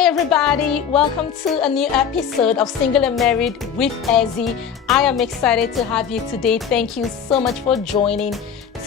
Hi everybody, welcome to a new episode of Single and Married with Ezzy. I am excited to have you today. Thank you so much for joining.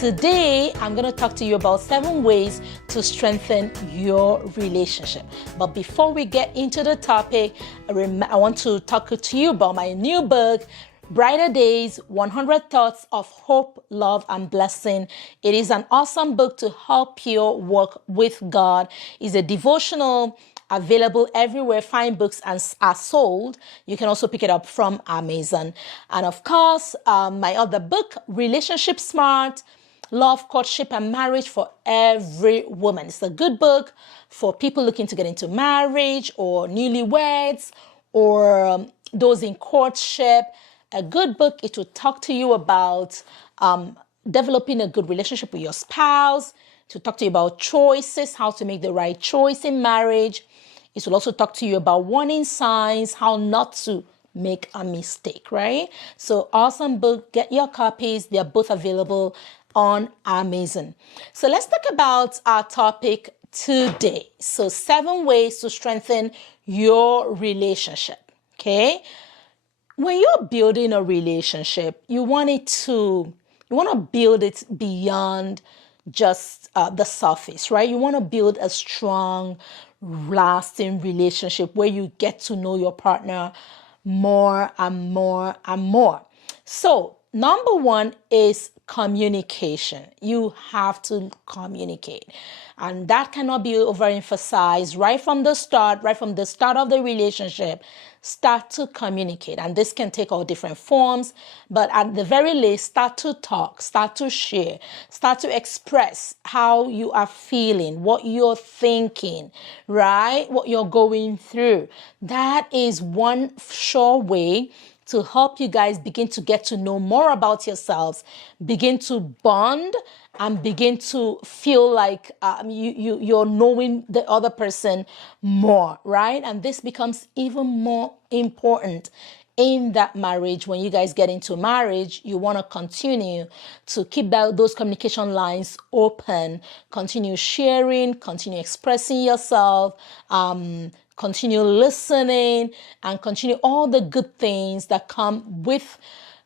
Today, I'm going to talk to you about 7 ways to strengthen your relationship. But before we get into the topic, I want to talk to you about my new book, Brighter Days, 100 Thoughts of Hope, Love, and Blessing. It is an awesome book to help you walk with God. It's a devotional available everywhere fine books are sold. You can also pick it up from Amazon. And of course, my other book, Relationship Smart, Love, Courtship, and Marriage for Every Woman. It's a good book for people looking to get into marriage or newlyweds or those in courtship. A good book. It will talk to you about developing a good relationship with your spouse, to talk to you about choices, how to make the right choice in marriage. It will also talk to you about warning signs, how not to make a mistake, right? So awesome book. Get your copies. They are both available on Amazon. So let's talk about our topic today. So 7 ways to strengthen your relationship, okay? When you're building a relationship, you want to build it beyond just the surface, right? You want to build a strong, lasting relationship where you get to know your partner more and more and more. So, number 1 is communication. You have to communicate. And that cannot be overemphasized right from the start of the relationship. Start to communicate. And this can take all different forms, but at the very least, start to talk, start to share, start to express how you are feeling, what you're thinking, right? What you're going through. That is one sure way to help you guys begin to get to know more about yourselves, begin to bond, and begin to feel like you're knowing the other person more, right? And this becomes even more important in that marriage. When you guys get into marriage, you want to continue to keep those communication lines open, continue sharing, continue expressing yourself, continue listening, and continue all the good things that come with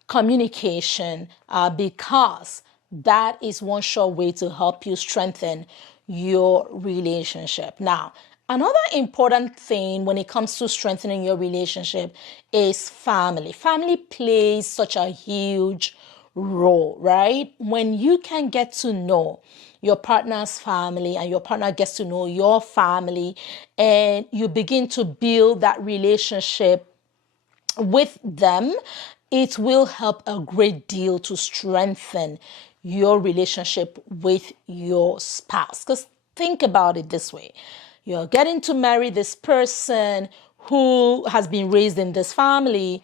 communication, because that is one sure way to help you strengthen your relationship. Now, another important thing when it comes to strengthening your relationship is family. Family plays such a huge role, right? When you can get to know your partner's family and your partner gets to know your family, and you begin to build that relationship with them, it will help a great deal to strengthen your relationship with your spouse. Because think about it this way. You're getting to marry this person who has been raised in this family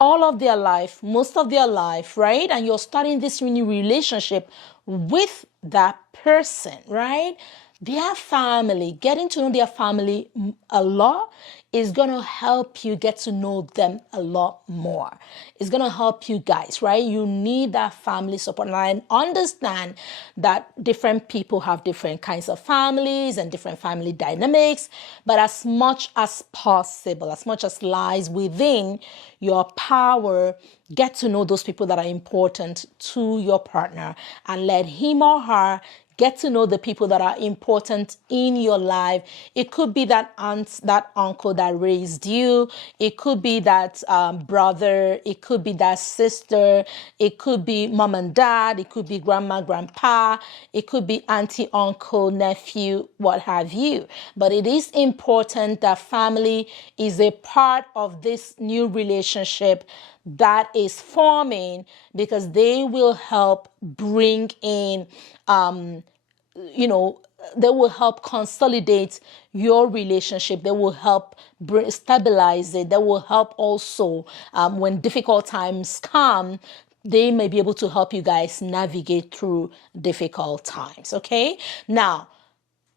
all of their life, most of their life, right? And you're starting this new relationship with that person, right? Their family, getting to know their family a lot is going to help you get to know them a lot more. It's going to help you guys, right? You need that family support. And I understand that different people have different kinds of families and different family dynamics, but as much as possible, as much as lies within your power, get to know those people that are important to your partner and let him or her get to know the people that are important in your life. It could be that aunt, that uncle that raised you. It could be that brother. It could be that sister. It could be mom and dad. It could be grandma, grandpa. It could be auntie, uncle, nephew, what have you. But it is important that family is a part of this new relationship that is forming, because they will help bring in they will help consolidate your relationship. They will help stabilize it. They will help also when difficult times come, they may be able to help you guys navigate through difficult times. Okay. Now,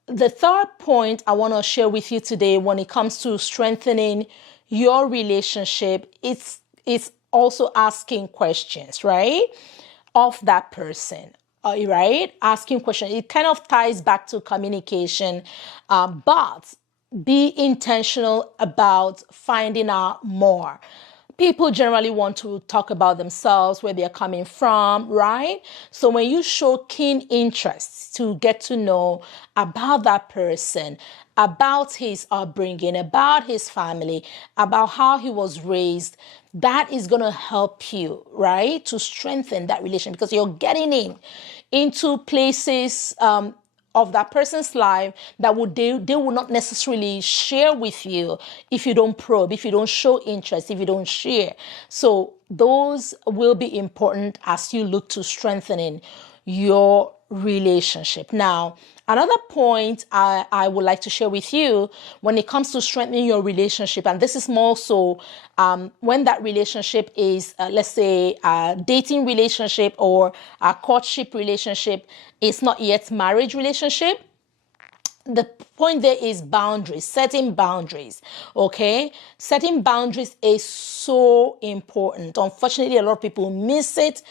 the third point I want to share with you today when it comes to strengthening your relationship, it's also asking questions, right, of that person. Right? Asking questions. It kind of ties back to communication, but be intentional about finding out more. People generally want to talk about themselves, where they're coming from, right? So when you show keen interest to get to know about that person, about his upbringing, about his family, about how he was raised, that is going to help you, right, to strengthen that relation, because you're getting into places of that person's life that they will not necessarily share with you if you don't probe, if you don't show interest, if you don't share. So those will be important as you look to strengthening your relationship. Now, another point I would like to share with you when it comes to strengthening your relationship, and this is more so when that relationship is, let's say, a dating relationship or a courtship relationship, is not yet marriage relationship. The point there is boundaries, setting boundaries. Okay, setting boundaries is so important. Unfortunately, a lot of people miss it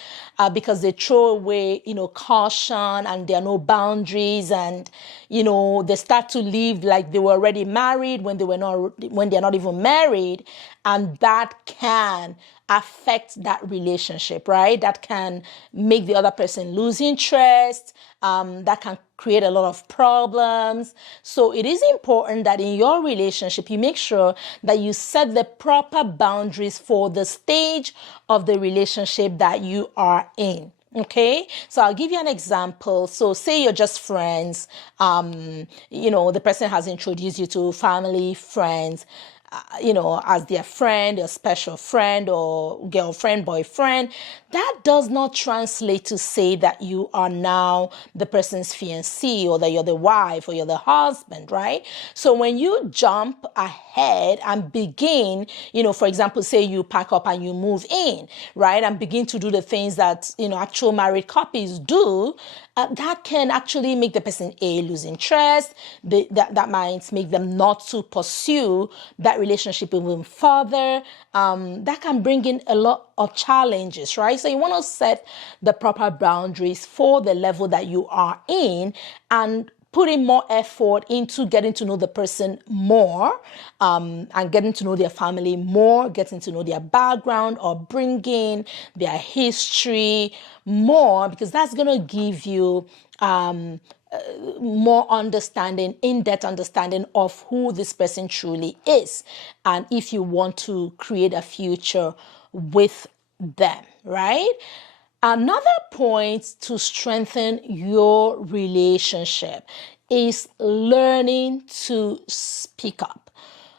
because they throw away, caution, and there are no boundaries, and they start to live like they were already married when they're not even married, and that can affect that relationship, right? That can make the other person lose interest. That can create a lot of problems. So it is important that in your relationship, you make sure that you set the proper boundaries for the stage of the relationship that you are in. Okay, so I'll give you an example. So say you're just friends, the person has introduced you to family, friends, as their friend, a special friend, or girlfriend, boyfriend. That does not translate to say that you are now the person's fiancé, or that you're the wife, or you're the husband, right? So when you jump ahead and begin, for example, say you pack up and you move in, right, and begin to do the things that, actual married couples do, that can actually make the person lose interest. That might make them not to pursue that relationship even further. That can bring in a lot of challenges, right? So you want to set the proper boundaries for the level that you are in, and putting more effort into getting to know the person more, and getting to know their family more, getting to know their background, or bringing their history more, because that's going to give you more understanding, in-depth understanding of who this person truly is, and if you want to create a future with them, right? Another point to strengthen your relationship is learning to speak up,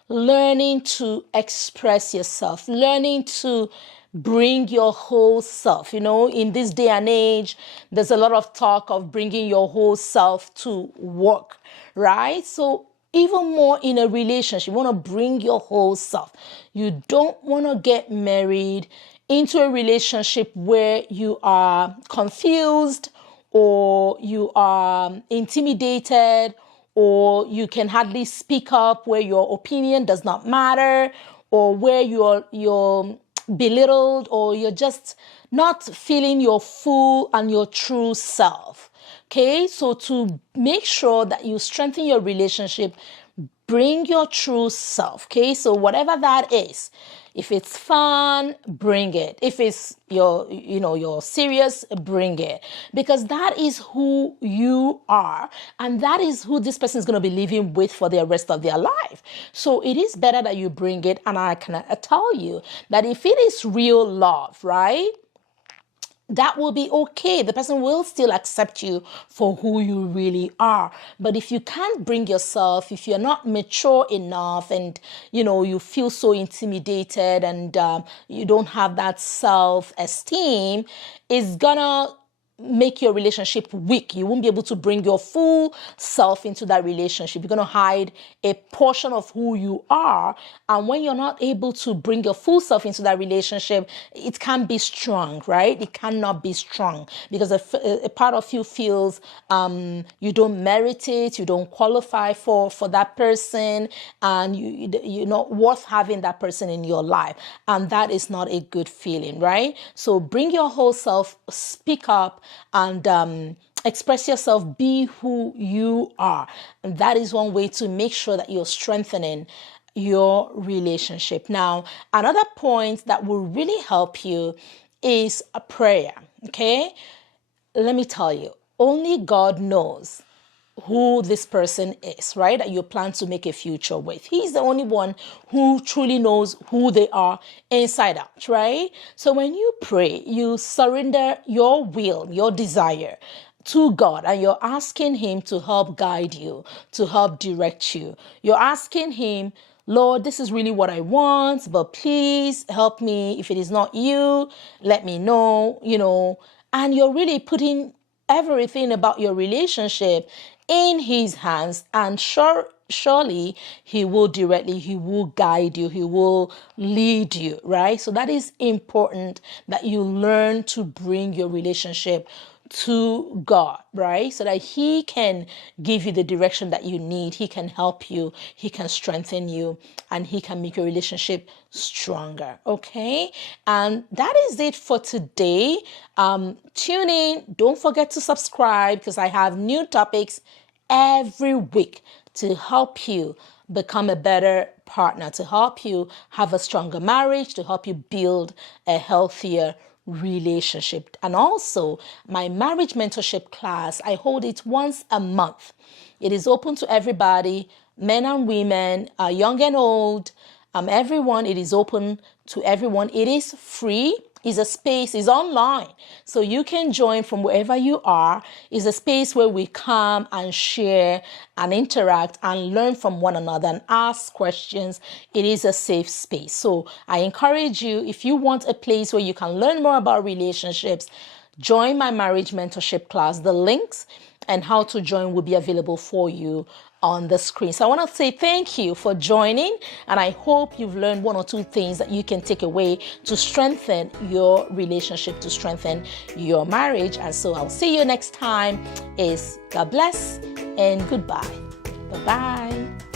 learning to express yourself, learning to bring your whole self. In this day and age, there's a lot of talk of bringing your whole self to work, right? So even more in a relationship, you want to bring your whole self. You don't want to get married into a relationship where you are confused, or you are intimidated, or you can hardly speak up, where your opinion does not matter, or where you're belittled, or you're just not feeling your full and your true self. Okay, so to make sure that you strengthen your relationship, bring your true self. Okay, so whatever that is, if it's fun, bring it. If it's you're serious, bring it, because that is who you are, and that is who this person is going to be living with for the rest of their life. So it is better that you bring it, and I can tell you that if it is real love, right, that will be okay. The person will still accept you for who you really are. But if you can't bring yourself, if you're not mature enough, and you feel so intimidated, and you don't have that self-esteem, it's gonna make your relationship weak. You won't be able to bring your full self into that relationship. You're going to hide a portion of who you are. And when you're not able to bring your full self into that relationship, it can't be strong, right? It cannot be strong, because a part of you feels you don't merit it, you don't qualify for that person, and you're not worth having that person in your life. And that is not a good feeling, right? So bring your whole self, speak up, and express yourself, be who you are. And that is one way to make sure that you're strengthening your relationship. Now, another point that will really help you is a prayer. Okay, let me tell you, only God knows who this person is, right? That you plan to make a future with. He's the only one who truly knows who they are inside out, right? So when you pray, you surrender your will, your desire to God, and you're asking Him to help guide you, to help direct you. You're asking Him, Lord, this is really what I want, but please help me. If it is not you, let me know, and you're really putting everything about your relationship in His hands, and surely He will guide you, He will lead you, right? So that is important, that you learn to bring your relationship to God, right? So that He can give you the direction that you need. He can help you, He can strengthen you, and He can make your relationship stronger. Okay, and that is it for today. Tune in, don't forget to subscribe, because I have new topics every week to help you become a better partner, to help you have a stronger marriage, to help you build a healthier relationship. And also my marriage mentorship class, I hold it once a month. It is open to everybody, men and women, young and old, everyone. It is open to everyone. It is free. Is a space, is online, so you can join from wherever you are. Is a space where we come and share and interact and learn from one another and ask questions. It is a safe space. So I encourage you, if you want a place where you can learn more about relationships, join my marriage mentorship class. The links and how to join will be available for you on the screen. So I want to say thank you for joining, and I hope you've learned one or two things that you can take away to strengthen your relationship, to strengthen your marriage. And so I'll see you next time. God bless and goodbye. Bye-bye.